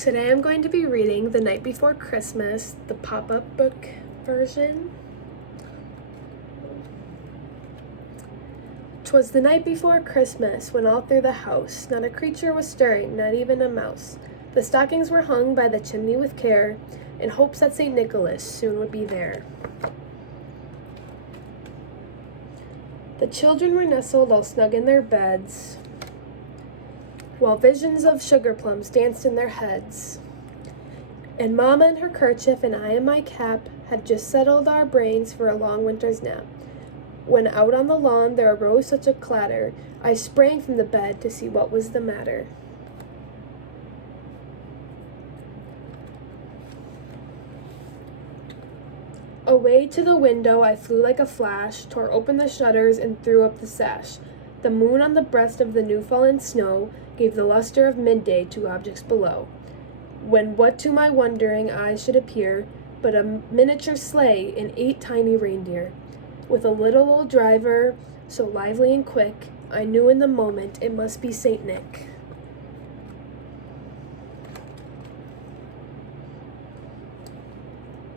Today I'm going to be reading The Night Before Christmas, the pop-up book version. 'Twas the night before Christmas, when all through the house not a creature was stirring, not even a mouse. The stockings were hung by the chimney with care, in hopes that St. Nicholas soon would be there. The children were nestled all snug in their beds, while visions of sugar plums danced in their heads. And Mama in her kerchief and I in my cap had just settled our brains for a long winter's nap. When out on the lawn there arose such a clatter, I sprang from the bed to see what was the matter. Away to the window I flew like a flash, tore open the shutters and threw up the sash. The moon on the breast of the new-fallen snow gave the luster of midday to objects below. When what to my wondering eyes should appear but a miniature sleigh and 8 tiny reindeer. With a little old driver, so lively and quick, I knew in the moment it must be Saint Nick.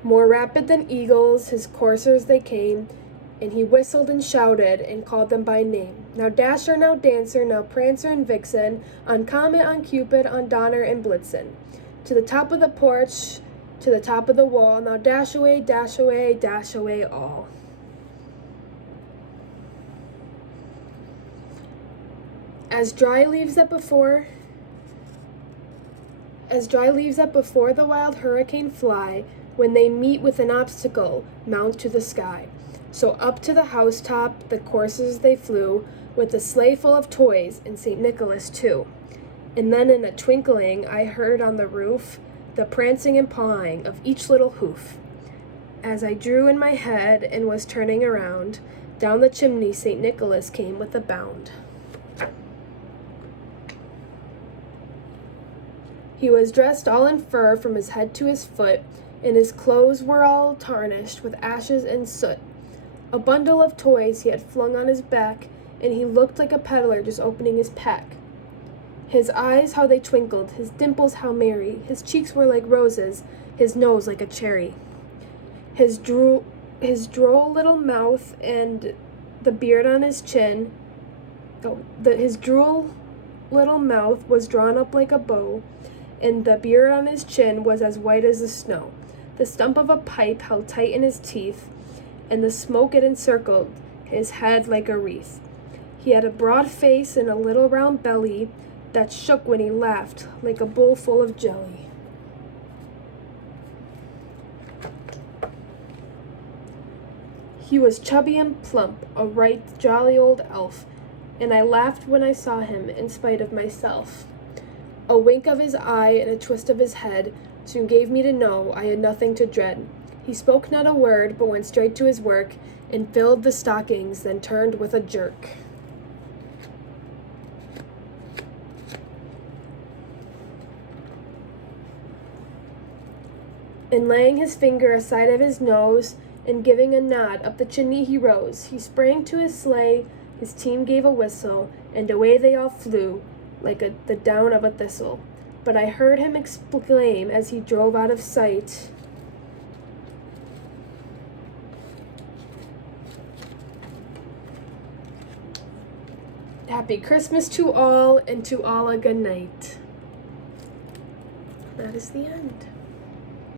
More rapid than eagles, his coursers they came, and he whistled and shouted and called them by name. Now Dasher, now Dancer, now Prancer and Vixen, on Comet, on Cupid, on Donner and Blitzen. To the top of the porch, to the top of the wall, now dash away, dash away, dash away all. As dry leaves that before the wild hurricane fly, when they meet with an obstacle, mount to the sky. So up to the housetop the coursers they flew, with a sleigh full of toys, and St. Nicholas too. And then in a twinkling I heard on the roof the prancing and pawing of each little hoof. As I drew in my head and was turning around, down the chimney St. Nicholas came with a bound. He was dressed all in fur from his head to his foot, and his clothes were all tarnished with ashes and soot. A bundle of toys he had flung on his back, and he looked like a peddler just opening his pack. His eyes, how they twinkled, his dimples how merry, his cheeks were like roses, his nose like a cherry. His droll little mouth and the beard on his chin, his droll little mouth was drawn up like a bow, and the beard on his chin was as white as the snow. The stump of a pipe held tight in his teeth, and the smoke it encircled his head like a wreath. He had a broad face and a little round belly that shook when he laughed like a bowl full of jelly. He was chubby and plump, a right jolly old elf, and I laughed when I saw him in spite of myself. A wink of his eye and a twist of his head soon gave me to know I had nothing to dread. He spoke not a word, but went straight to his work, and filled the stockings, then turned with a jerk. And laying his finger aside of his nose, and giving a nod, up the chimney he rose. He sprang to his sleigh, his team gave a whistle, and away they all flew, like the down of a thistle. But I heard him exclaim as he drove out of sight, "Happy Christmas to all, and to all a good night." That is the end.